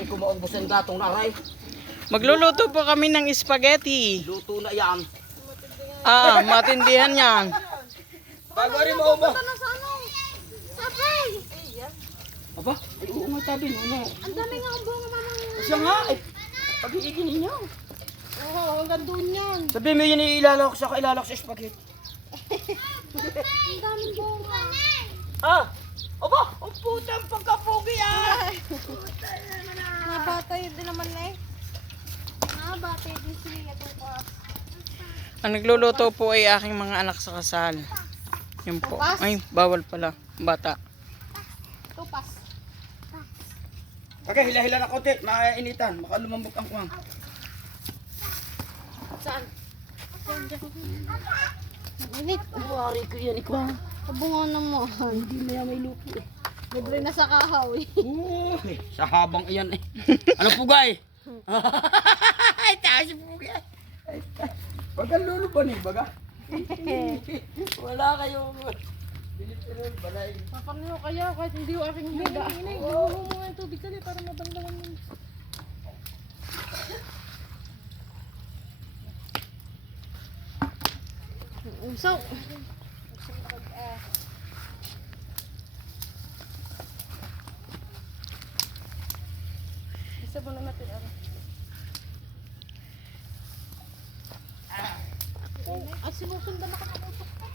Ari ko maubos ang gatong na aray. Magluluto po kami ng spaghetti. Luto na yan. Matindihan yan. Bago rin maubos. Sabay! Aba, ay oo nga tabi. Ano? Ang dami nga ang bunga mamang. Siya nga eh. Pag-iigin ninyo. Oo, hanggang doon yan. Sabi mo yun ilalak sa spaghetti. Ang daming bunga. Aba, ang putang pagkapugi ah. Nabatay din naman na eh. Nabatay din sila tupas. Ang nagluluto po ay aking mga anak sa kasal. Yun po. Ay, bawal pala. Bata. Tupas. Okay, hila-hila na konti. Makainitan. Baka lumambot ang kuwang. Saan? Init. Buwari ko yan ikaw. Kabunga naman. Hindi mo yan may lupo eh. Libre na sa kahaw eh. Sa habang iyan eh. Ano pugay? Ay, taas yung pugay. Baga lulo ba ni baga? Wala kayong balay. Papangayo kaya kahit hindi ko aking higa. Gulo mo nga yung tubig ka para mabandalan mo. Usaw. Isa mo na natin ano. Sinusundan na ka ng utok ka.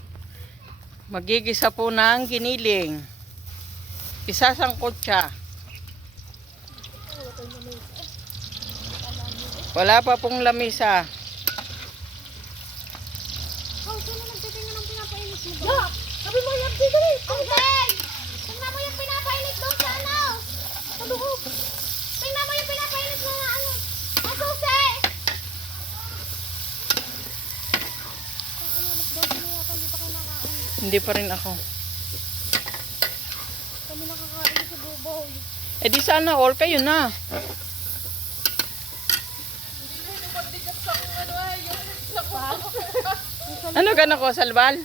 Magigisa po ng giniling. Isasangkot siya. Wala pa pong lamisa. Oh, sino nagtitingin ng pinapainit mo ba? Yeah! Sabi mo yung dito rin! Okay! Tingnan mo yung pinapainit doon sa ano! Sa loob! Tingnan mo yung pinapainit mo na ano! Ang susi! Hindi pa rin ako. Kami nakakain sa bubaw. Eh di sana all kayo na. Ano ka na ko, Salval?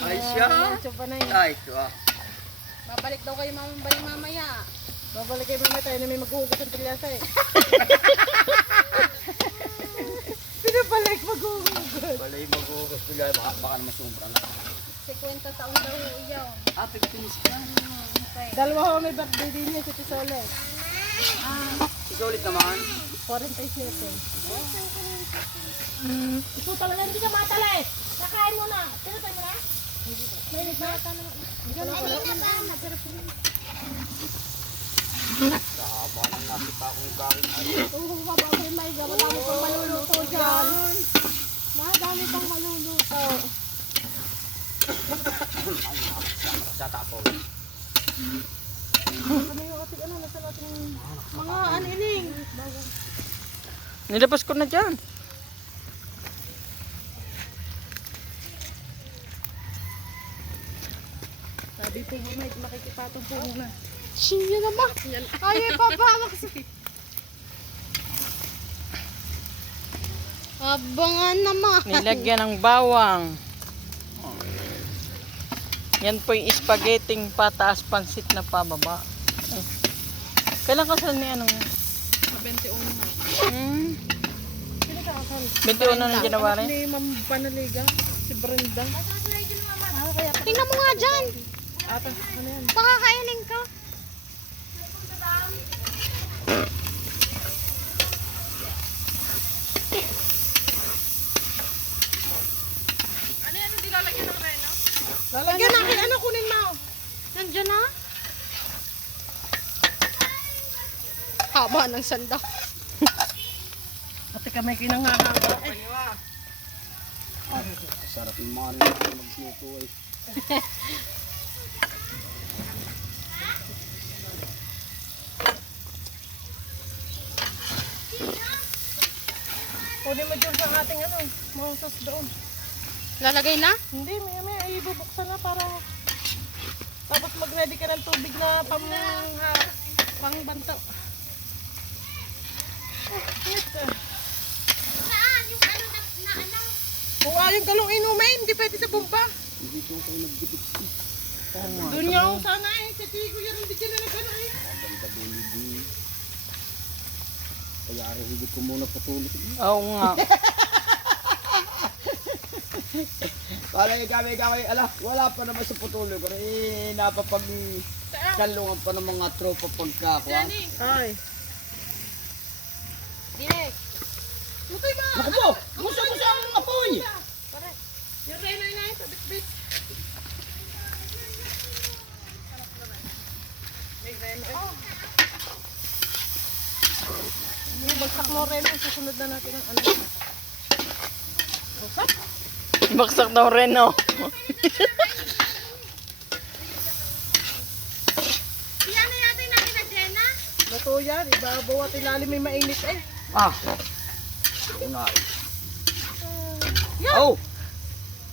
Ay siya. Ay, ito ah. Babalik daw kayo mamaya. Babalik kayo mamaya tayo na may maghuhugas ng tilyasa eh. Pinabalik maghuhugas. Balay mag-ugas ko guys. Baka naman sobra na. 50 taon daw iyaw. Pinis ka. Dalawa ho may birthday din niya si Tisolet. Isulit naman. 47. Ito talaga hindi ka matala eh. Nakain mo na. Tinatay mo na? May nagmata na. Hindi ka na pala. Sa haba ng nakita akong galing ay. Oo, babagay may gama. Madami pang maluluto dyan. Madami pang maluluto. Ay, nakasata ako. Ano yung ating ano? Nasa natin mga aniling. Nilabas ko na dyan. Sabi po may makikipatong po na. Siya naman. Ay, papamak sa... Abangan naman. Nilagyan ng bawang. Yan po yung spaghetting pataas pansit na pababa. Ay. Kailan kasal ni ano nga? 21 na. Sino ka kasal? 21 ng January? Ni Ma'am Panaliga, si Brenda. Tingnan mo nga dyan. Ata, ano yan? Pakakainin ka. Ano yan? Hindi lalagyan ng reno? Lalagyan natin. Ano kunin mo? Nandiyan na? Haba ng sanda. Pati ka may kinanganganga. Sarap yung mga nila magluto eh. Kunin mo dyan sa ating ano, mga sos doon. Lalagay na? Hindi, may ibubuksan na para tapos mag-ready ka ng tubig na pang-banto. Saan? Yung ano na ano? Kung ayaw ka lang inumin, hindi pwede sa bumba. Hindi ko kayo nagdikit. Doon niya ako sana eh. Kasi ko yan hindi ka na nagana eh. Maganda bilidi. Kaya rin higit ko muna patuloy. Oo nga. Para kami, ala, wala pa naman sa patuloy ko. Eh, napapag-kalungan pa ng mga tropa pagkakuha. Ay. Direk. Tutoy ba? Naku po! Musa ang apoy! Pare. Yung rena na yun, sabit-bit. May rena eh. Yung bagsak mo rena, susunod na natin ang ano. Bagsak? Baksak daw rin, no? Iyan na yata yung natin na Jenna. Luto yan, ibabaw at ilalim may mainit eh. Ah! Oo nga. Oh!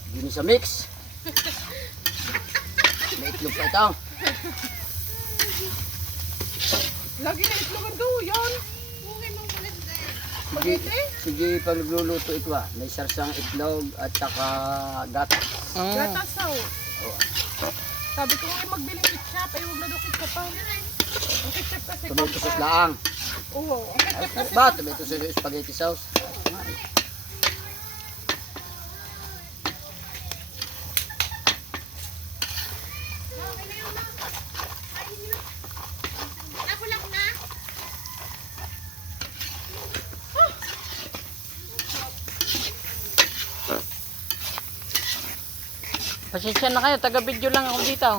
Hindi sa mix. May itlog pa ito. Lagi na itlogan daw yan. Bukay mong kulit din. Sige, pag nagluluto ito may sarsang itlog at saka gatas. Gatas daw. Oh. Sabi ko nga magbiling ketchup, ay huwag na daw ketchup pa. Ang ketchup kasi Tomato sauce lang. Oo, ang ketchup kasi. Ba, tomato sauce, spaghetti sauce. Napulak na. Pasensya na kayo, taga-video lang ako dito.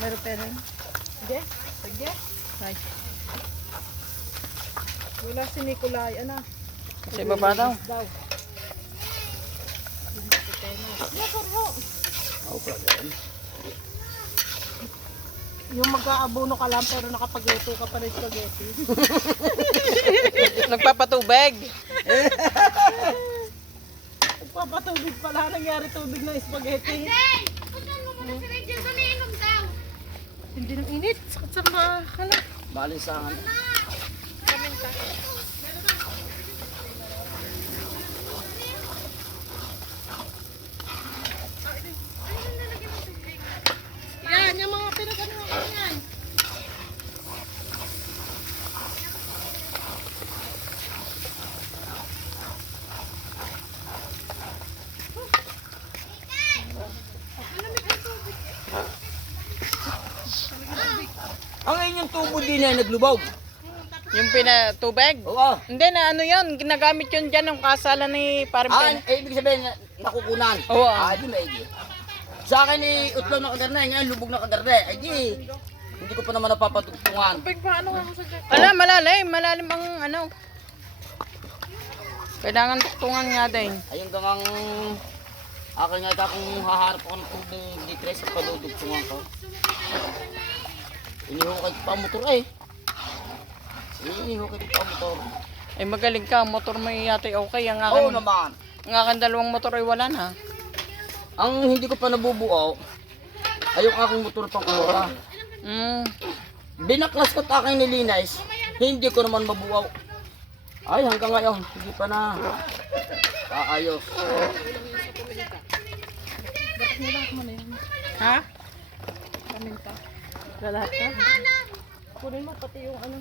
Meron pa rin. Sige, sige. Ay. Wala si Nicolay, ano? Kasi baba daw. Daw. Oh, problem. Yung mag-aabono ka lang pero nakapagluto ka pa rin spaghetti. Nagpapatubig. Nagpapatubig pala, nangyari tubig ng spaghetti. Hey! Puntan mo muna si Rachel. Kumiinom daw. Hindi nang init, sakit sa hala. Malinsangan. Yan, yung mga pinag-ano ko yan. Ang inyong tubo din ay naglubog. Yung pinatubig. Oo. Hindi na ano yun, ginagamit yun dyan ng kasalan ni parang Ibig sabihin, nakukunan. Oo. Di maigi. Sa akin utlaw na kagarne, ngayon lubog na kagarne. Ay di, hindi ko pa naman napapatugtungan. Pag paano ako sa dyan? Ala, malalim ang ano. Kailangan tuktungan nga din. Ayun gangang akin nga kung haharap ako ng tubong di-tres at padudugtungan ko. Inihukay ko pa ang motor eh. Inihukay ko pa ang motor. Eh magaling ka, motor mo yata okay. Ang Oo akin, naman. ang akin dalawang motor ay wala na. Ang hindi ko pa nabubuo ay yung aking motor pang kumura. Binaklas ko at aking nilinis, hindi ko naman mabuaw. Ay hanggang ngayon, hindi pa na aayos. Bakit nilak mo na yan? Ha? Paminta. Lahat ka? Kunin mo pati yung ano.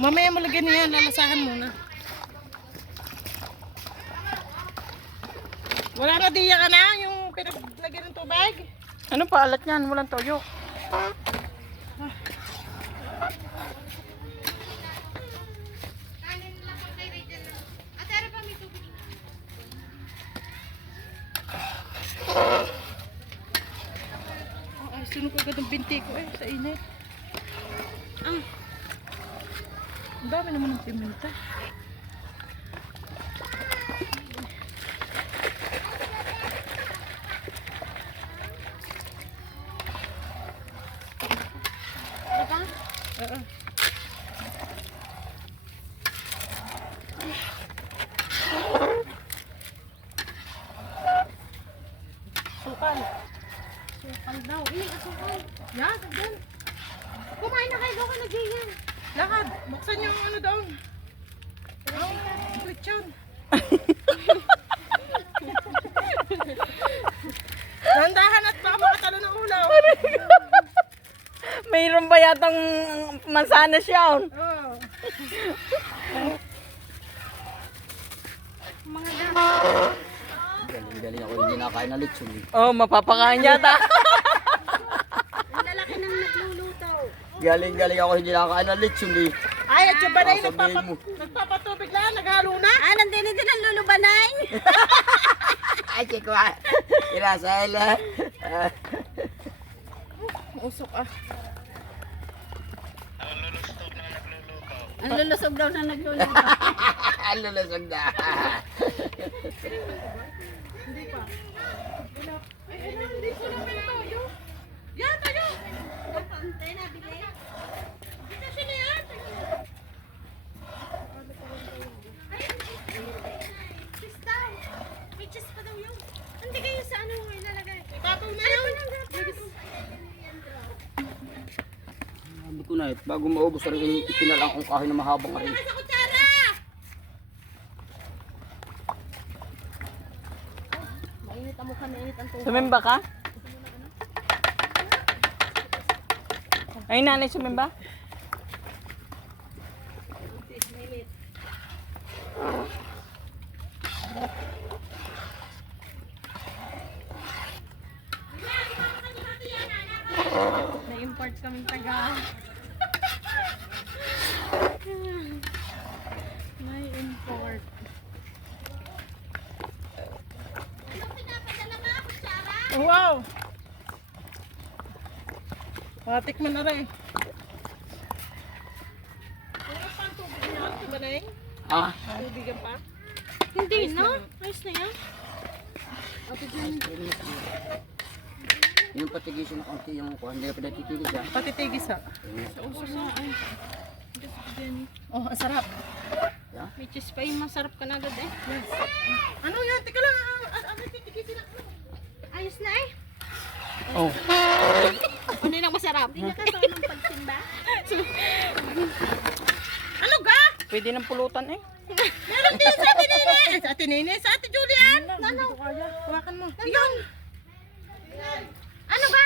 Mamaya mo lagyan niya, lalasahan muna. Wala na diya ka na yung pinaglagyan ng tubig. Ano pa alat niyan? Walang toyo. Kanin lang po kay Rachel. Ate, ano pa may tubig? Ay, sunog agad ang binti ko sa init. Ang dami naman ng piminta. Oo. Sukal. Sukal daw. Ini, asukal. Yan, doon. Kumain na kayo. Doon ka na, Gian. Lakad. Buksan yung ano doon. lechon. Nandahan at baka makatalo ng ulaw. Mayroon ba yatang mansanas yun? Oh. Galing ako hindi nakain na lechon. Oh, mapapakain yata. Ang lalaki ng nagluluto. Galing ako hindi nakain na lechon eh. Ay, at yung banay Sabihin mo. nagpapatubig lang, naghalo na. Ah, nandini din ang lulubanay. Ay, chikwa. Inasahil ha. Usok ah. Ang lulusog daw na nagluluto. Ang lulusog na. Yan, tayo. Konti na, bigay. Kasi na yan. Cheese daw. May cheese pa daw yun. Hindi kayo sa ano mo ilalagay. Ibabaw na yun. Sabi ko na eh, bago maubos rin ipinalang kong kahoy na mahabang rin. Sa kutsara. Mainit ang mukha, mainit ang tuhod. Sumimba ka? Ay, nanay, sumimba? May import kaming taga. May import. Wow. Matikman na rin. Meron pa ang tubig niya, banay? Ah, Tubigan pa? Hindi na. Ayos na yan. yung patigisin na konti yung kuha, hindi ka pinatitigis ha. Patitigis ha. Oh, ang sarap. May cheese pa yung masarap ka na agad eh. Ano yan? Teka lang. Ano titigisin ako? Ayos na eh. Oh. Ano yung masarap? Hindi ka kasama ng pagsimba? Ano ga? Pwede ng pulutan eh. Meron din sa atin Nene. Sa atin Nene, sa atin Julian. Ano? Hawakan mo. Yun. Ano ba?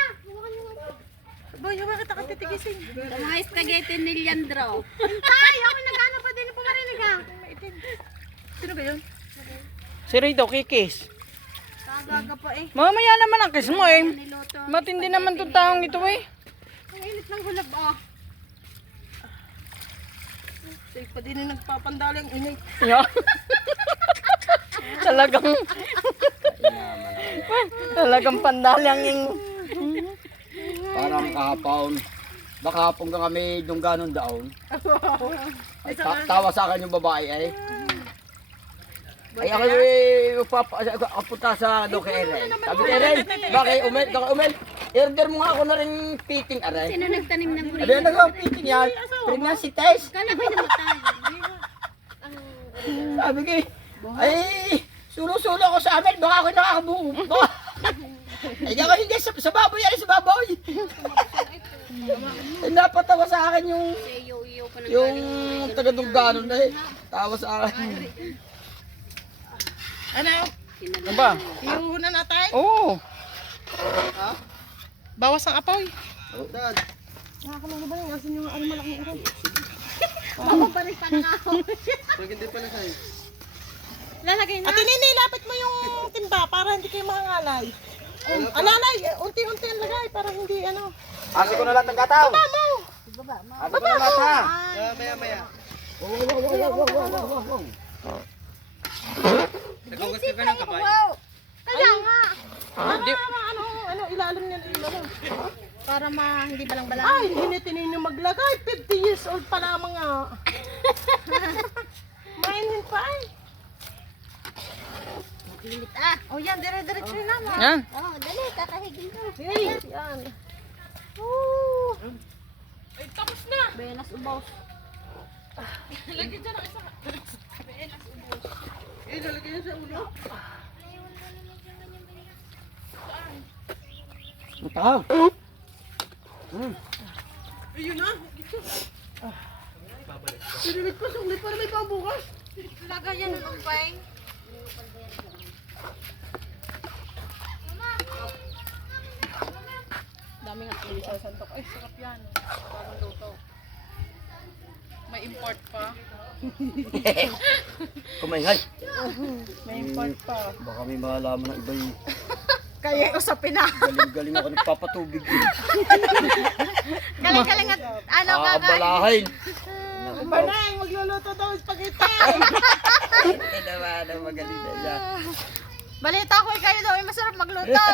Boy, hawakan kita titigisin. Sa mga spaghetti ni Leandro. Tay, ako nagano pa din po marinig ha. Maitim. Sino ba yun? Si Rito, kikis. Kagaga pa eh. Mamaya naman ang kiss mo eh. Niluto. Matindi naman itong taong ito eh. Ang init ng hulab ah. Safe pa din yung nagpapandali ang inay. Yeah. Talagang pandalang yung... Parang kahapon. Baka hapon ka kami nung ganon daon. Ay, tawa sa akin yung babae ay. Ay ako papunta sa Doke Eren. Sabi ko Eren, bakit umel? Order mo nga ako na rin piting aray. Sino nagtanim ng Ano yan nag-piting yan? Pregnancy test. Kala ko namatay. Sabi ko ay sulo-sulo ako sa amin. Baka ako nakakabuo. Ay ako hindi sa baboy yan sa baboy. Ay napatawa sa akin yung Iyo pa ng yung taga-nung ganon na eh. Tawa sa akin. Ano? Ano ba? Iuhunan na tayo. Oo. Bawas ang apoy. Dad. Nakakalala ba yung asin yung ano malaking aray? Babalik pa ng ako. Hindi pala sa'yo. Lalagay na. Ate Nene, lapit mo yung timba para hindi kayo mangangalay. Alalay, unti-unti ang lagay para hindi ano. Asi ko na lang ng gataw. Tama! Asi ko na lang ha. Maya. Nagawag ka ng kamay. Kaya nga. Ano, ilalim niya ilalim. Para hindi balang-balang. Ay, hinitinin yung maglagay. 50 years old pa lamang nga. Mainin pa ay. Init ah. O yan, dire-diretso yun naman. Yan. Oh, dali, kakahigin ka. Hey, yan. Ay, tapos na. Benas ubaw. Lagyan dyan ang isa. Eh, nalagyan niya sa ulo. Mataw. Ayun na. Sinilig ko, sunglit para may pabukas. Lagayan ng umpeng. Dami nga tuloy sa santok. Ay, sarap yan. Bagong luto. May import pa. Kumaingay. May import pa. Baka may malaman ng iba'y Kaya usapin na. galing-galing ako nagpapatubig. Galing-galing at ano ka Balahin. Banay, magluluto daw ng spaghetti. Ito naman ang magaling na siya. Balita ko kayo daw ay masarap magluto.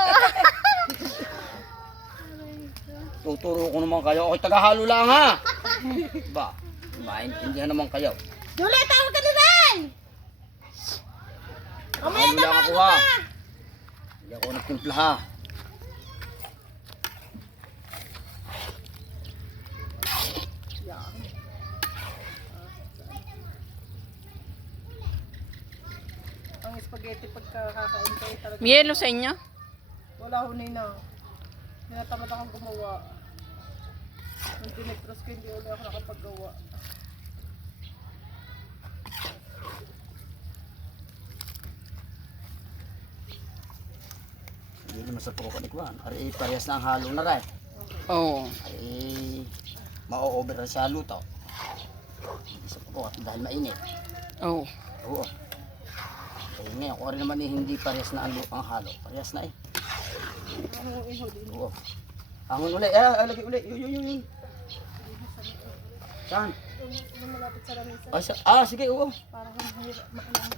Tuturo ko naman kayo. Okay, tagahalo lang ha. Ba, maintindihan naman kayo. Julie, tawag ka na rin! Mamaya Halo na lang ba ako ano ha. pa? Hindi ako nagtimpla ha. Ang spaghetti pagka kakain kayo talaga. Miyelo sa inyo? Wala hunay na. Tinatamad akong gumawa. Nung tinitras ko, hindi ulit ako nakapaggawa. Hindi naman sa poko ni Kwan. Ari, parehas na ang halo na rin. Oo. Ay, ma-over sa luto. Hindi sa poko dahil mainit. Oo. Oo. Eh, ngayon, kung rin naman eh, hindi parehas na ang halo. Parehas na eh. Oo. Angon ulit. Lagi ulit. Yun. Saan? Malapit sa lamisa. Sige, oo. Parang hirap maano.